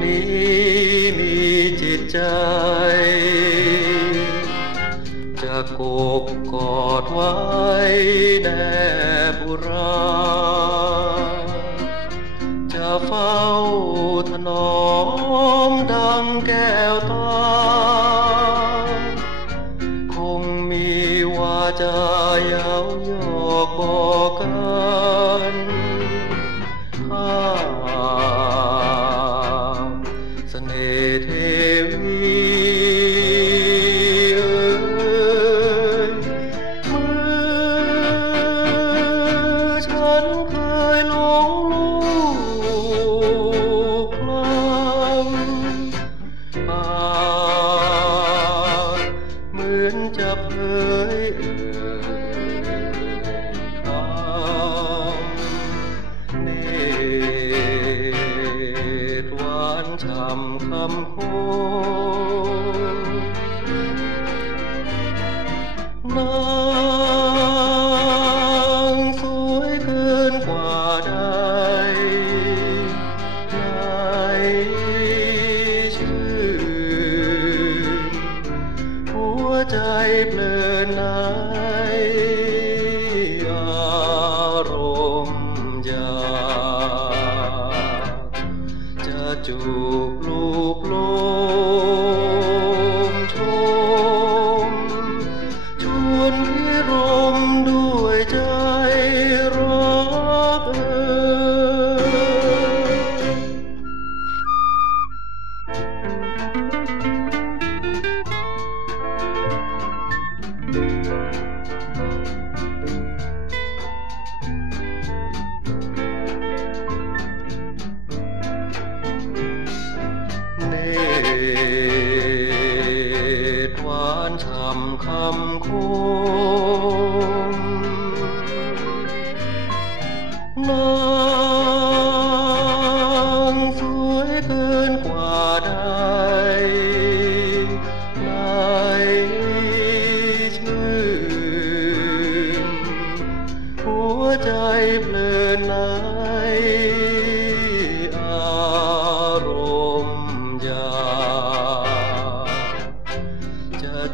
มีจิตใจ จะกบกอดไว้แนบุรา จะเฝ้าถนอมดังแก้วตา คงมีวาจาย้ายอกบอก เหมือนจะเผยเอ่ยคำเนตรหวานช่ำคำโคนาง เพลินในอารมณ์ยากจะจูบลูบลานช่ำคำคม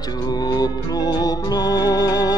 จูบรูปโลก